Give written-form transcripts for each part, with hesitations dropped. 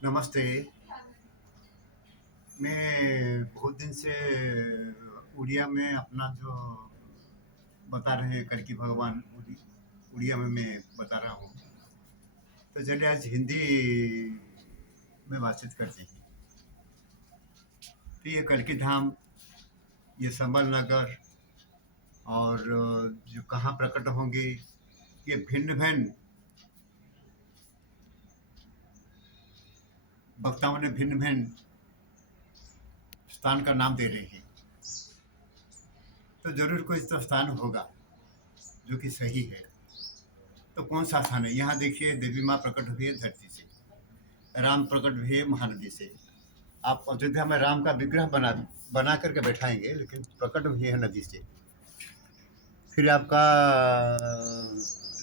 नमस्ते। मैं बहुत दिन से उड़िया में अपना जो बता रहे हैं कल की भगवान उड़िया में मैं बता रहा हूँ। तो चलिए आज हिंदी में बातचीत करते हैं। तो ये कल की धाम, ये संबल नगर और जो कहाँ प्रकट होंगे, ये भिन्न भिन्न वक्ताओं ने भिन्न भिन्न स्थान का नाम दे रहे हैं। तो जरूर कोई तो स्थान होगा जो कि सही है। तो कौन सा स्थान है? यहाँ देखिए, देवी माँ प्रकट हुई है धरती से, राम प्रकट हुए है महानदी से। आप अयोध्या में राम का विग्रह बना करके बैठाएंगे, लेकिन प्रकट हुए है नदी से। फिर आपका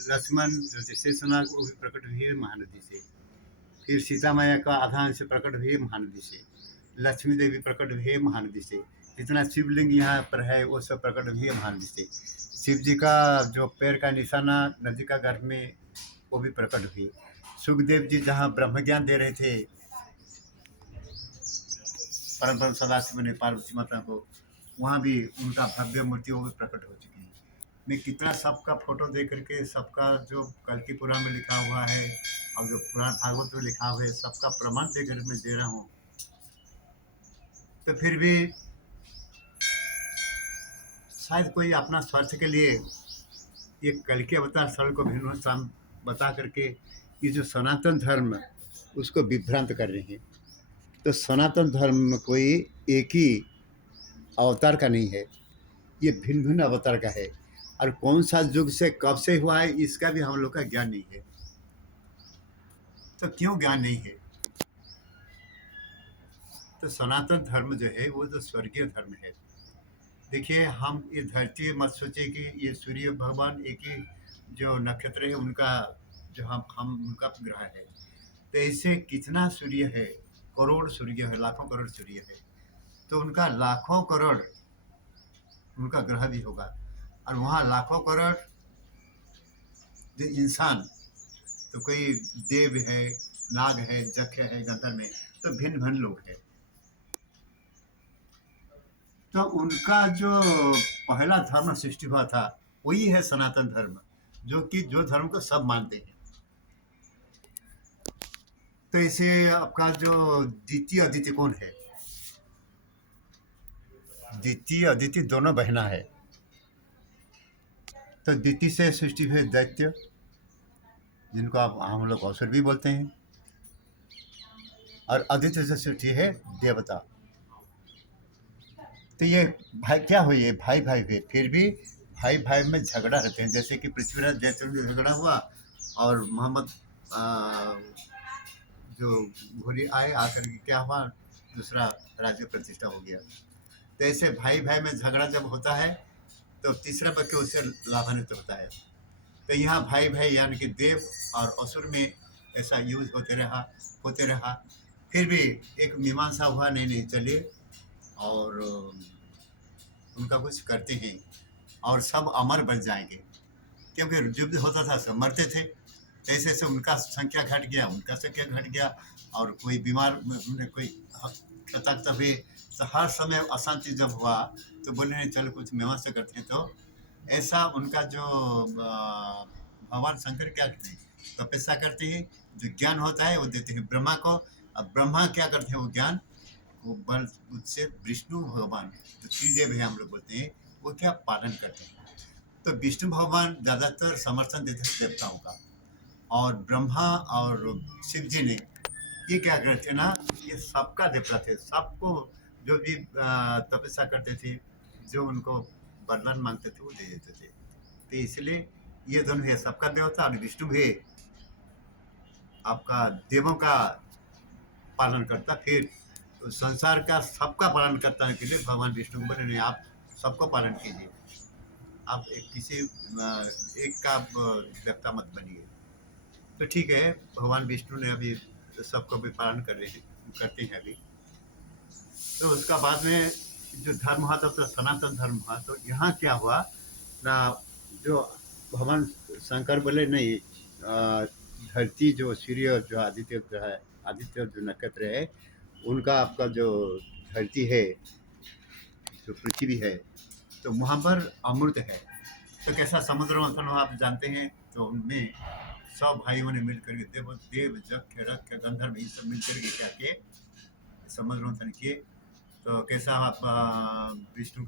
लक्ष्मण जो शेषनाग वो भी प्रकट हुए है महानदी से। फिर सीता मैया का आधा अंश प्रकट हुए है महानदी से। लक्ष्मी देवी प्रकट हुए है महानदी से। जितना शिवलिंग यहाँ पर है वो सब प्रकट हुए है महानदी से। शिव जी का जो पैर का निशाना नदी का गर्भ में, वो भी प्रकट हुए। सुखदेव जी जहाँ ब्रह्म ज्ञान दे रहे थे परम परम सदाशिव ने पार्वती माता को, वहाँ भी उनका भव्य मूर्ति वो भी प्रकट हो चुकी है। मैं कितना सबका फोटो दे करके, सबका जो कल की पुराण में लिखा हुआ है और जो पुराण भागवत में लिखा हुआ है, सबका प्रमाण दे कर मैं दे रहा हूँ। तो फिर भी शायद कोई अपना स्वार्थ के लिए ये कल के अवतार स्थल को भिन्न स्थान बता करके ये जो सनातन धर्म उसको विभ्रांत कर रहे हैं। तो सनातन धर्म कोई एक ही अवतार का नहीं है, ये भिन्न भिन्न अवतार का है। और कौन सा युग से कब से हुआ है इसका भी हम लोग का ज्ञान नहीं है। तो क्यों ज्ञान नहीं है? तो सनातन धर्म जो है वो तो स्वर्गीय धर्म है। देखिए, हम ये धरती मत सोचिए कि ये सूर्य भगवान एक ही जो नक्षत्र है उनका, जो हम उनका ग्रह है। तो ऐसे कितना सूर्य है, करोड़ सूर्य है, लाखों करोड़ सूर्य है। तो उनका लाखों करोड़ उनका ग्रह भी होगा। और वहाँ लाखों करोड़ जो इंसान, तो कोई देव है, नाग है, जक्ष है, गंधर्व है, तो भिन्न भिन्न लोग हैं। तो उनका जो पहला धर्म सृष्टि हुआ था वही है सनातन धर्म, जो कि जो धर्म को सब मानते हैं। तो इसे आपका जो द्वितीय अदिति कौन है? द्वितीय अदिति दोनों बहना है। तो द्वितीय से सृष्टि हुए दैत्य, जिनको आप हम लोग असुर भी बोलते हैं, और अदिति से सृष्टि है देवता। तो ये भाई क्या हुई है, भाई भाई हुए, फिर भी भाई भाई में झगड़ा रहते हैं। जैसे कि पृथ्वीराज जैसे झगड़ा हुआ और मोहम्मद जो घोरी आए आकर के क्या हुआ, दूसरा राज्य प्रतिष्ठा हो गया। तो ऐसे भाई भाई में झगड़ा जब होता है तो तीसरा पक्ष उससे लाभान्वित होता है। तो यहाँ भाई भाई यानी कि देव और असुर में ऐसा यूज होते रहा। फिर भी एक मीमांसा हुआ, नहीं नहीं चलिए, और उनका कुछ करते हैं और सब अमर बन जाएंगे। क्योंकि युद्ध होता था सब मरते थे, ऐसे ऐसे उनका संख्या घट गया, उनका संख्या घट गया, और कोई बीमार कोई तक हुए। तो हर समय अशांति जब हुआ तो बोले नहीं चलो कुछ मीमांसा करते हैं। तो ऐसा उनका जो भगवान शंकर क्या करते हैं, तपस्या करते हैं, जो ज्ञान होता है वो देते हैं ब्रह्मा को। अब ब्रह्मा क्या करते हैं, वो ज्ञान वो बल उससे विष्णु भगवान जो त्रिदेव है हम लोग बोलते हैं, वो क्या पालन करते हैं। तो विष्णु भगवान ज़्यादातर समर्थन देते थे देवताओं का, और ब्रह्मा और शिव जी ने ये क्या करते थे ना, ये सबका देवता थे। सबको जो भी तपस्या करते थे, जो उनको वरदान मांगते थे वो दे देते थे। तो इसलिए ये दोनों है सबका देवता, और विष्णु भी आपका देवों का पालन करता। फिर तो संसार का सबका पालन करता है के लिए भगवान विष्णु बोले नहीं, आप सबको पालन कीजिए, आप एक का देवता मत बनिए। तो ठीक है, भगवान विष्णु ने अभी सबको भी पालन कर रहे करते हैं अभी। तो उसका बाद में जो धर्म हुआ तो सनातन धर्म हुआ। तो यहाँ क्या हुआ ना, जो भगवान शंकर बोले नहीं, धरती जो सूर्य जो आदित्य ग्रह है, आदित्य जो नक्षत्र है उनका आपका जो धरती है, जो पृथ्वी है, तो वहाँ पर अमृत है। तो कैसा समुद्र मंथन हो आप जानते हैं। तो उनमें सब भाइयों ने मिलकर के देव जग रख गंधर्व ये सब मिलकर के क्या किए, समुद्र मंथन किए। तो कैसा आप विष्णु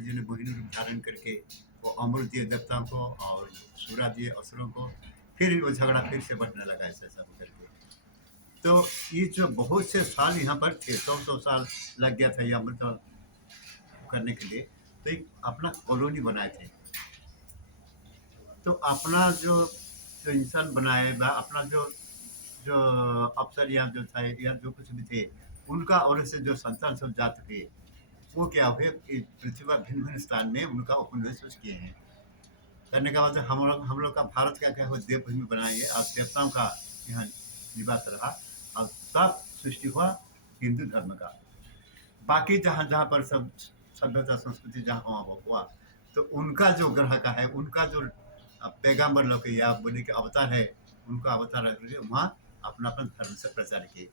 जी ने मोहिनी रूप धारण करके वो अमृत दिए देवताओं को और सूरा दिए असुरों को। फिर वो झगड़ा फिर से बढ़ने लगा ऐसा सब करके। तो ये जो बहुत से साल यहाँ पर थे, 100 साल लग गया था ये अमृत करने के लिए। तो एक अपना कॉलोनी बनाए थे। तो अपना जो जो इंसान बनाए अपना जो जो अफसर या जो था या जो कुछ भी थे, उनका और से जो संतान सब जात थे, वो क्या हुए कि पृथ्वी पर भिन्न भिन्न स्थान में उनका उपनिवेश किए हैं। करने का मतलब हम लोग का भारत का क्या हुआ, देवभूमि बनाई है और देवताओं का यहाँ निवास रहा। और तब सृष्टि हुआ हिंदू धर्म का। बाकी जहाँ जहाँ पर सब सभ्यता संस्कृति जहाँ वहाँ हुआ, तो उनका जो ग्रह का है, उनका जो पैगम्बर लोग या बोले के अवतार है, उनका अवतार रख वहाँ अपना अपन धर्म से प्रचार किए।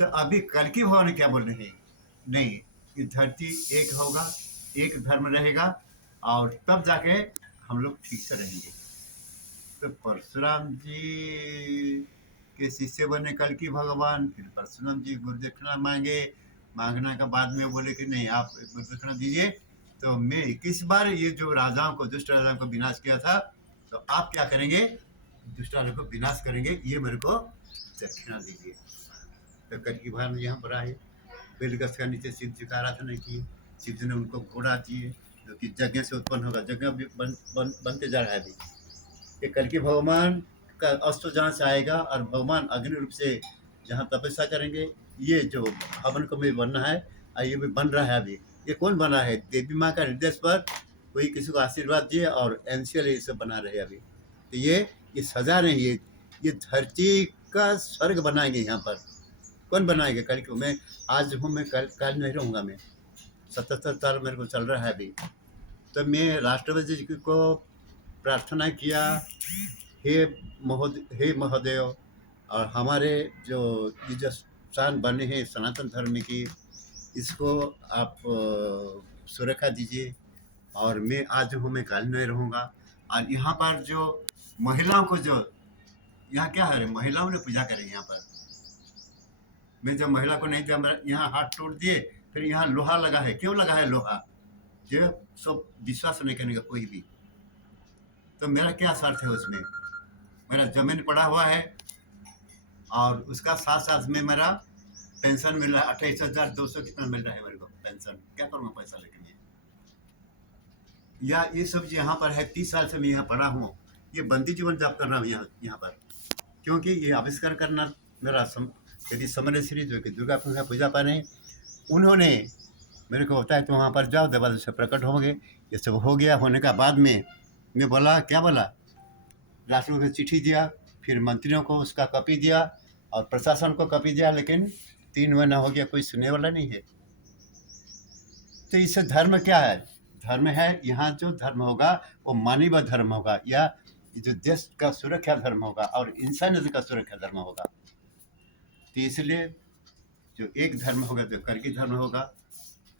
तो अभी कल की भगवान क्या बोल रहे हैं, नहीं ये धरती एक होगा, एक धर्म रहेगा और तब जाके हम लोग ठीक से रहेंगे। तो परशुराम जी के शिष्य बने कल की भगवान। फिर परशुराम जी गुरुदक्षिणा मांगे, मांगना के बाद में बोले कि नहीं आप गुरुदक्षिणा दीजिए, तो मैं 21 बार ये जो राजाओं को, दुष्ट राजाओं को विनाश किया था, तो आप क्या करेंगे, दुष्ट राजाओं को विनाश करेंगे, ये मेरे को दक्षिणा दीजिए। तो कल की भगवान यहाँ पर आए, बेलगछ का नीचे शिव जी का आराधना की। शिव जी ने उनको घोड़ा दिए जो कि यज्ञ से उत्पन्न होगा, यज्ञ भी बनते जा रहा है अभी। ये कल की भगवान का अस्त्र जहाँ से आएगा और भगवान अग्नि रूप से जहाँ तपस्या करेंगे, ये जो हवन को भी बनना है और ये भी बन रहा है अभी। ये कौन बना है, देवी माँ का निर्देश पर कोई किसी को आशीर्वाद दिए और एनसीएल ये सब बना रहे अभी। तो ये सजा रही है, ये धरती का स्वर्ग बनाएंगे यहाँ पर। कौन बनाएंगे, कल को मैं आज हूँ, मैं कल नहीं रहूँगा। मैं 77 साल मेरे को चल रहा है अभी। तो मैं राष्ट्रपति जी को प्रार्थना किया, हे महोदय, और हमारे जो ये जो स्थान बने हैं सनातन धर्म की, इसको आप सुरक्षा दीजिए। और मैं आज हूँ, मैं कल नहीं रहूँगा। और यहाँ पर जो महिलाओं को जो यहाँ क्या है, महिलाओं ने पूजा करें यहाँ पर। मैं जब महिला को नहीं दिया, यहाँ हाथ तोड़ दिए। फिर यहाँ लोहा लगा है, क्यों लगा है लोहा, ये सब विश्वास नहीं करने का कोई भी। तो मेरा क्या स्वार्थ है उसमें, मेरा जमीन पड़ा हुआ है और उसका साथ साथ में मेरा पेंशन मिल रहा है 28,200 कितना मिल रहा है मेरे को पेंशन। क्या करूँगा पैसा लेके मैं, या ये सब यहाँ पर है 30 साल से मैं यहाँ पढ़ा हूँ, ये बंदी जीवन जाप कर रहा हूँ यहाँ पर। क्योंकि ये आविष्कार करना मेरा यदि समर श्री जो कि दुर्गा पूजा पर है, उन्होंने मेरे को होता है तो वहाँ पर जाओ, देवालय से प्रकट हो गए। ये सब हो गया, होने का बाद में मैं बोला, क्या बोला, राष्ट्रपति को चिट्ठी दिया, फिर मंत्रियों को उसका कॉपी दिया और प्रशासन को कॉपी दिया, लेकिन 3 महीना हो गया, कोई सुनने वाला नहीं है। तो इससे धर्म क्या है, धर्म है यहाँ जो धर्म होगा वो मानवीय धर्म होगा, या जो देश का सुरक्षा धर्म होगा और इंसानियत का सुरक्षा धर्म होगा। तो इसलिए जो एक धर्म होगा, जो कल की धर्म होगा,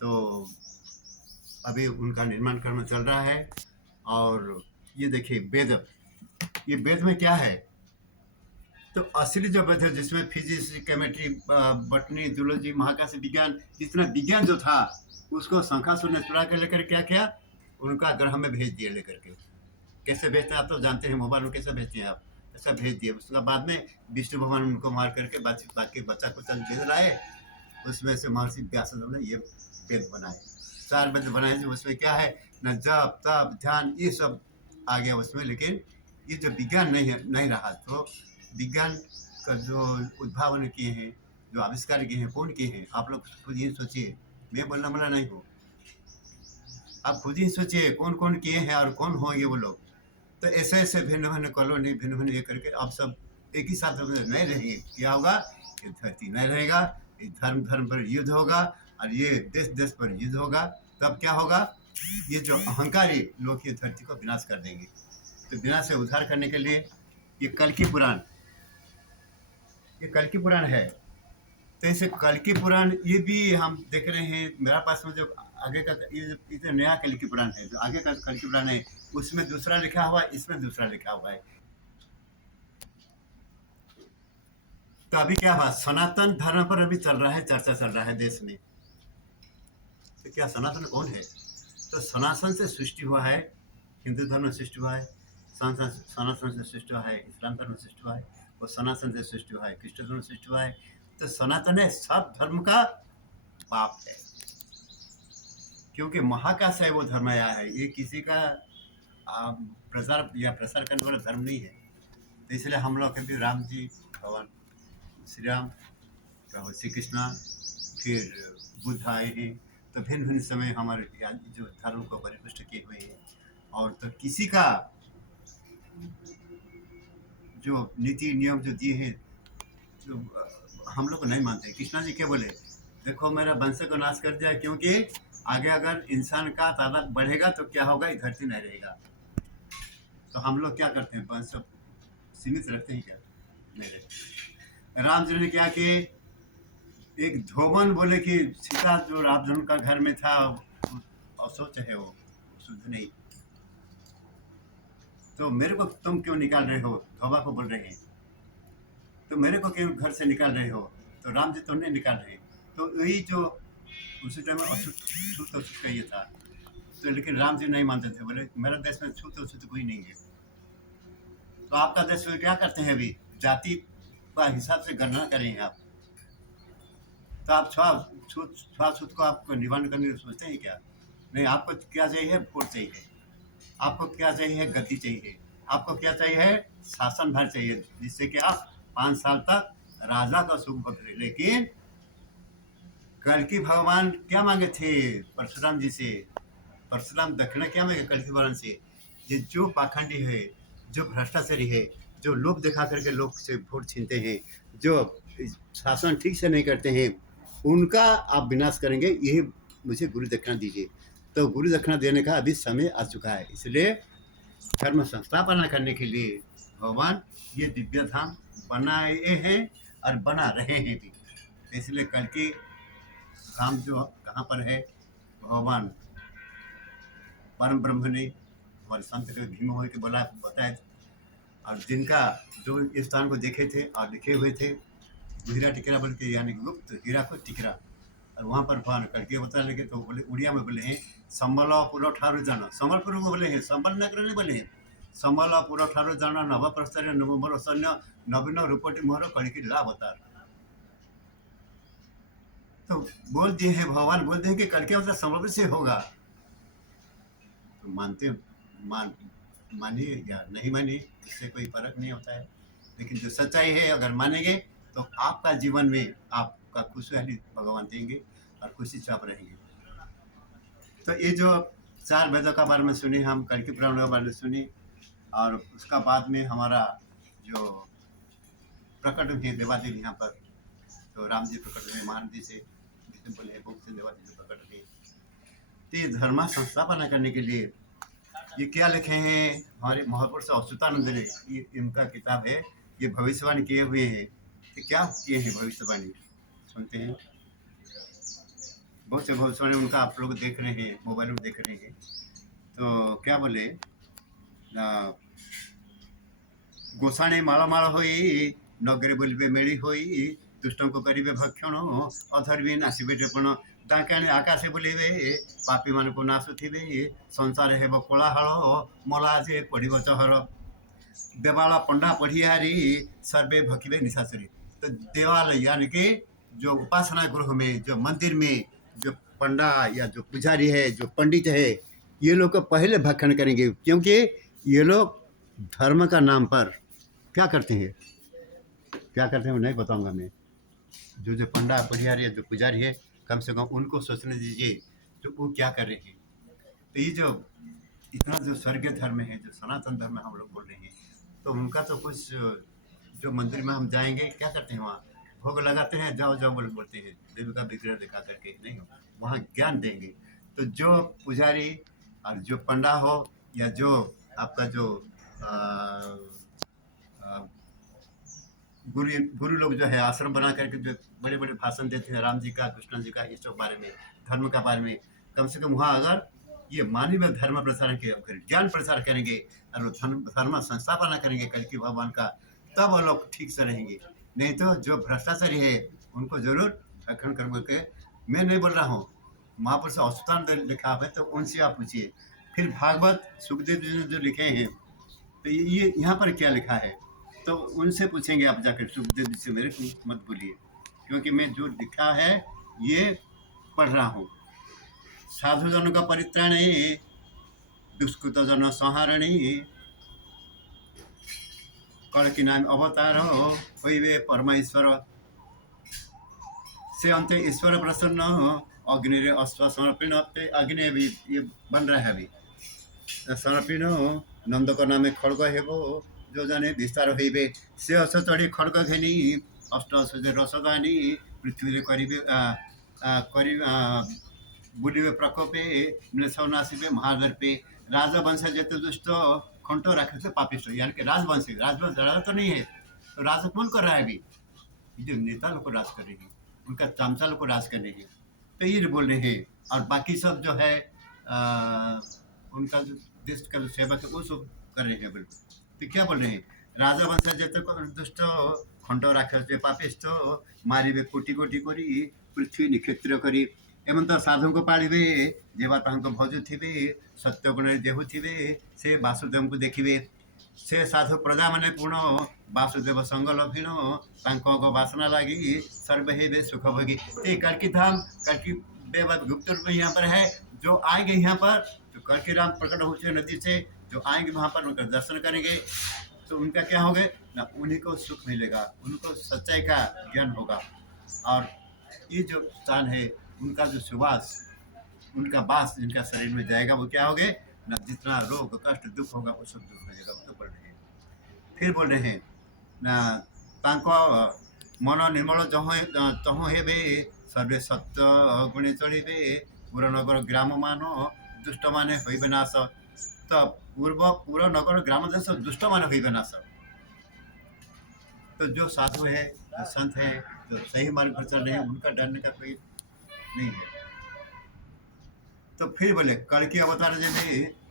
तो अभी उनका निर्माण कर्म चल रहा है। और ये देखिए वेद, ये वेद में क्या है, तो असली जो वेद है जिसमें फिजिक्स, केमिस्ट्री, बॉटनी, जूलॉजी, महाकाश विज्ञान, जितना विज्ञान जो था उसको शंखासुर ने चुरा कर लेकर क्या किया, उनका ग्रह में भेज दिया लेकर के। कैसे भेजते हैं आप तो जानते हैं, मोबाइल में कैसे भेजते हैं आप, ऐसा भेज दिया। उसके बाद में विष्णु भगवान उनको मार करके बाकी बच्चा को चल भेज लाए। उसमें से महर्षि व्यास ने ये वेद बनाए, 4 वेद बनाए। जो उसमें क्या है न, जप तप ध्यान ये सब आ गया उसमें। लेकिन ये जो विज्ञान नहीं रहा, तो विज्ञान का जो उद्भावन किए हैं, जो आविष्कार किए हैं, कौन किए हैं, आप लोग खुद ही सोचिए। मैं बोलना वाला नहीं हूँ, आप खुद ही सोचिए कौन कौन किए हैं और कौन होंगे वो लोग। तो ऐसे ऐसे भिन्न भिन्न कॉलोनी, भिन्न भिन्न ये करके अब सब एक ही साथ नहीं रहेंगे। क्या होगा, ये धरती नहीं रहेगा, ये धर्म धर्म पर युद्ध होगा और ये देश देश पर युद्ध होगा। तब क्या होगा, ये जो अहंकारी लोग ये धरती को विनाश कर देंगे। तो विनाश से उद्धार करने के लिए ये कल की पुराण ये कल की पुराण है। तो ऐसे कल की पुराण ये भी हम देख रहे हैं। मेरा पास में जो आगे का ये जो नया कल की पुराण है, जो आगे का कल की पुराण है, उसमें दूसरा लिखा हुआ है, इसमें दूसरा लिखा हुआ है। तो अभी क्या हुआ, सनातन धर्म पर अभी चल रहा है, चर्चा चल रहा है देश में। तो क्या सनातन कौन है? तो सनातन से सृष्टि हुआ है, हिंदू धर्म से सृष्टि हुआ है, सनातन से सृष्टि हुआ है, इस्लाम धर्म से सृष्टि हुआ है, और सनातन से सृष्टि हुआ है, कृष्ण धर्म से सृष्टि हुआ है। तो सनातन है सब धर्म का बाप है, क्योंकि महाकाश है वो धर्म आया है। ये किसी का प्रचार या प्रसार करने वाला धर्म नहीं है। तो इसलिए हम लोग कहते हैं राम जी, भगवान श्री राम, प्रभु श्री कृष्णा, फिर बुद्ध आए हैं। तो भिन्न भिन्न समय हमारे जो धर्म को परिपुष्ट किए हुए हैं। और तो किसी का जो नीति नियम जो दिए हैं, जो हम लोग नहीं मानते। कृष्णा जी क्या बोले, देखो मेरा वंश को नाश कर दिया, क्योंकि आगे अगर इंसान का तादाद बढ़ेगा तो क्या होगा, धरती नहीं रहेगा। तो हम लोग क्या करते हैं, वंश सीमित रखते हैं क्या? नहीं रखते। राम जी ने क्या किए, एक धोबन बोले कि सीता जो रावण का घर में था अशौच है, वो शुद्ध नहीं, तो मेरे को तुम क्यों निकाल रहे हो? धोबा को बोल रहे हैं, तो मेरे को क्यों घर से निकाल रहे हो? तो राम जी तो नहीं निकाल रहे। तो वही जो उसी टाइम में छूत अछूत का ये था। तो लेकिन राम जी नहीं मानते थे, बोले मेरा देश में छूत अछूत कोई नहीं है। तो आपका देश में क्या करते हैं, अभी जाति का हिसाब से गणना करेंगे आप, तो आप छुआछूत को आप निवारण करने की सोचते हैं क्या? नहीं, आपको क्या चाहिए, वोट चाहिए। आपको क्या चाहिए, गति चाहिए। आपको क्या चाहिए, शासन भार चाहिए, जिससे कि आप 5 साल तक राजा का सुख भोगे। लेकिन कल की भगवान क्या मांगे थे परशुराम जी से? परशुराम दक्षिणा क्या मांगे कल की भगवान से? ये जो पाखंडी है, जो भ्रष्टाचारी है, जो लोभ दिखा करके लोग से वोट छीनते हैं, जो शासन ठीक से नहीं करते हैं, उनका आप विनाश करेंगे, यही मुझे गुरु दक्षिणा दीजिए। तो गुरु दक्षिणा देने का अभी समय आ चुका है। इसलिए धर्म संस्थापना करने के लिए भगवान ये दिव्य धाम बनाए हैं और बना रहे हैं भी। इसलिए कल की धाम जो कहाँ पर है, भगवान परम ब्रह्म ने हमारे संत के भीम हो के बताए। और जिनका जो इस स्थान को देखे थे और लिखे हुए थे, हीरा टिकरा बोल के, यानी गुप्त हीरा को टिकरा। और वहाँ पर भगवान कल बता लगे, तो बोले उड़िया में बोले हैं, संबलपुर ठारू जाना। संबलपुर को बोले हैं, संबल नगर नहीं बोले हैं, संबलपुर ठारू जाना नव प्रस्तर नवम्बर सैन्य नवीन रूपटी मोहर कड़की लाभ अवतार। तो बोल दिए हैं, भगवान बोल दिए कि कल के अवतार संबलपुर से होगा। तो मानते मानिए या नहीं मानिए, इससे कोई फर्क नहीं होता है। लेकिन जो सच्चाई है, अगर मानेंगे तो आपका जीवन में आपका खुशहाली भगवान देंगे और खुशी से आप रहेंगे। तो ये जो 4 वेदों का बारे में सुने हम, कल की पुराण के बारे में सुने, और उसका बाद में हमारा जो प्रकट हुए देवादेव यहाँ पर, तो राम जी प्रकट हुए, महानदी से जितने बोले हैं, बहुत से देवादेव जो प्रकट हुए। तो ये धर्म संस्थापना करने के लिए ये क्या लिखे हैं हमारे महापुरुष अच्युतानंद ने, ये इनका किताब है, ये भविष्यवाणी किए हुए हैं। तो क्या किए हैं भविष्यवाणी, सुनते हैं। बहुत से भविष्यवाणी उनका आप लोग देख रहे हैं, मोबाइल में देख रहे हैं। तो क्या बोले, गोसाणे मालामाल होई नगरे बोलिबे मेली होई, दुष्टों को करिबे भक्षण अधर्मी नासिबे टेपण, डाकाणी आकाशे बोलिबे पापी मान को नाशुथिबे, संसार हेब कोलाहल मला जे पड़िब चहर, देवाला पंडा पढ़ियारी सर्वे भकिबे निशाचरी। तो देवालय यानी कि जो उपासना गृह में, जो मंदिर में जो पंडा या जो पुजारी है, जो पंडित है, ये लोग को पहले भक्षण करेंगे, क्योंकि ये लोग धर्म का नाम पर क्या करते हैं, क्या करते हैं वो नहीं बताऊंगा मैं। जो पंडा पुजारी है, जो पुजारी है, कम से कम उनको सोचने दीजिए तो वो क्या कर रहे हैं। तो ये जो इतना जो स्वर्गीय धर्म है, जो सनातन धर्म हम लोग बोल रहे हैं, तो उनका तो कुछ, जो मंदिर में हम जाएंगे क्या करते हैं, वहाँ भोग लगाते हैं, जाओ जाओ बोलते हैं, देवी का विग्रह दिखा करके नहीं, वहाँ ज्ञान देंगे। तो जो पुजारी और जो पंडा हो, या जो आपका जो गुरु गुरु लोग जो है आश्रम बना करके जो बड़े बड़े भाषण देते हैं, राम जी का, कृष्ण जी का, ये सब बारे में, धर्म का बारे में, कम से कम वहाँ अगर ये मानवीय धर्म प्रसार के ज्ञान प्रसार करेंगे और वो धर्म संस्थापना करेंगे कल की भगवान का, तब वो लोग ठीक से रहेंगे। नहीं तो जो भ्रष्टाचारी है उनको जरूर अखंड कर्म के, मैं नहीं बोल रहा हूँ, महापुरुष अष्टांग लिखा है तो उनसे आप पूछिए। फिर भागवत सुखदेव जी ने जो लिखे हैं, तो ये यहाँ पर क्या लिखा है, तो उनसे पूछेंगे आप जाकर, सुखदेव जी से मेरे को मत बोलिए, क्योंकि मैं जो लिखा है ये पढ़ रहा हूँ। साधु जनों का परित्राणे दुष्कृत जन संहारणी कड़की नाम अवतार होइबे परमेश्वर से अंत ईश्वर प्रसन्न अग्नि अश्व समर्पिण, अग्नि भी ये बन रहा है अभी, समर्पिण नंद का नाम खड़ग हेबो जो जाने विस्तार होइबे से अस चढ़ी खड़ग घेनी अष्ट रसदानी पृथ्वी बुलिबे प्रकोपे मृषव नासिबे महादर्पे राजवंश जेते दुष्ट खंटो रखे पापिष्ट, यानी कि राजवंश राजा तो नहीं है, तो राज कौन कर रहा है अभी, जो नेता लोग को राज कर रहे हैं, उनका चामचा लोग को राज करने हैं, तो ये बोल रहे हैं। और बाकी सब जो है उनका जो देश का जो सेवक है वो सब कर रहे हैं बिल्कुल। तो क्या बोल रहे हैं, राजा वंश जेते दुष्ट खंड राक्षस पापिष्ट मारिबे कोटि कोटि करी पृथ्वी निक्षेत्र करी एमंत साधु को पाड़े जेवा भजु थे सत्य गुण जेहु थे से वासुदेव को देखिए से साधु प्रजा माने पूर्ण वासुदेव संग लभिण वासना लगी सर्व हे सुख भोगी। कड़की धाम कड़की गुप्त रूप में यहाँ पर है, जो आएंगे यहाँ पर तो कड़की राम प्रकट हो नदी से जो आएंगे वहाँ पर उनका दर्शन करेंगे तो उनका क्या होगा ना, उन्हीं को सुख मिलेगा, उनको सच्चाई का ज्ञान होगा। और ये जो स्थान है उनका जो सुवास, उनका बास जिनका शरीर में जाएगा वो क्या होगे ना, जितना रोग कष्ट दुख होगा वो सब दूर हो जाएगा। वो तो बोल रहे हैं। फिर बोल रहे हैं ना, तांको मन निर्मल तह हेबे सर्वे सत्य गुणे चढ़े पूरा नगर ग्राम मान दुष्ट माने होइबे नाश, तो पूरा नगर ग्राम देश दुष्ट माने होइबे नाश। तो जो साधु है, जो संत है, जो सही मार्ग पर चल रहे हैं, उनका डरने का कोई नहीं है। तो फिर बोले कड़की अवतार जब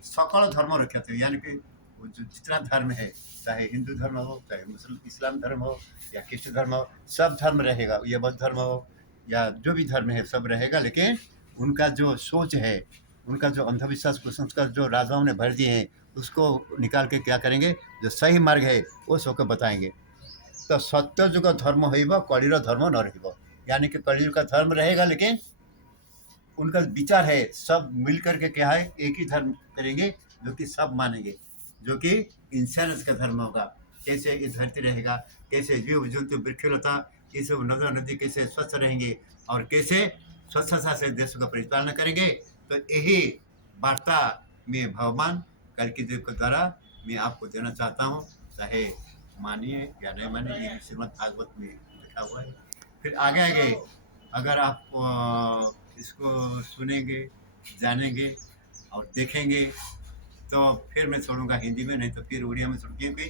सकल धर्म रखे थे, यानी कि जो जितना धर्म है, चाहे हिंदू धर्म हो, चाहे मुस्लिम इस्लाम धर्म हो या क्रिश्चियन धर्म हो, सब धर्म रहेगा, या बौद्ध धर्म हो या जो भी धर्म है सब रहेगा, लेकिन उनका जो सोच है, उनका जो अंधविश्वास कुसंस्कार जो राजाओं ने भर दिए हैं उसको निकाल के क्या करेंगे, जो सही मार्ग है वो सबको बताएंगे। तो सत्य युग धर्म होइब कलिर धर्म न रहिब, यानी कि कलियुग का धर्म रहेगा, लेकिन उनका विचार है सब मिल करके क्या है एक ही धर्म करेंगे जो कि सब मानेंगे, जो कि इंसानियत का धर्म होगा। कैसे ये धरती रहेगा, कैसे जीव जंतु वृक्षलता ये सब नदी नदी कैसे स्वच्छ रहेंगे और कैसे स्वच्छता से देश का परिचालन करेंगे। तो यही वार्ता में भगवान कल्कि देव के द्वारा मैं आपको देना चाहता हूँ, चाहे मानिए या नहीं मानिए, ये श्रीमद् भागवत में लिखा हुआ है। फिर आगे आगे अगर आप इसको सुनेंगे, जानेंगे और देखेंगे तो फिर मैं छोड़ूंगा हिंदी में, नहीं तो फिर उड़िया में छोड़, क्योंकि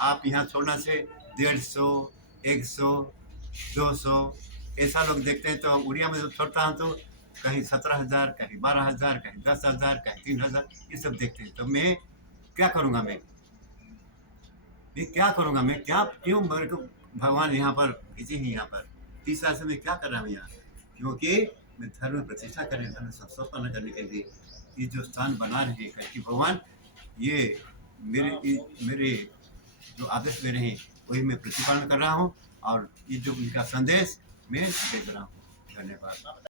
आप यहाँ छोड़ना से 150, 100, 200 ऐसा लोग देखते हैं, तो उड़िया में जब छोड़ता हूँ तो कहीं 17,000, कहीं 12,000, कहीं 10,000, कहीं 3,000 ये सब देखते हैं। तो मैं क्या करूँगा, मैं क्या करूँगा, मैं क्या क्यों मेरे को भगवान यहाँ पर भेजे हैं, यहाँ पर 30 साल से मैं क्या कर रहा हूँ यहाँ, क्योंकि मैं धर्म प्रतिष्ठा करने, धर्म संस्थापना करने के लिए ये जो स्थान बना रहे हैं कि भगवान ये मेरे जो आदेश दे रहे हैं वही मैं प्रतिपालन कर रहा हूँ और ये जो उनका संदेश मैं दे रहा हूँ। धन्यवाद।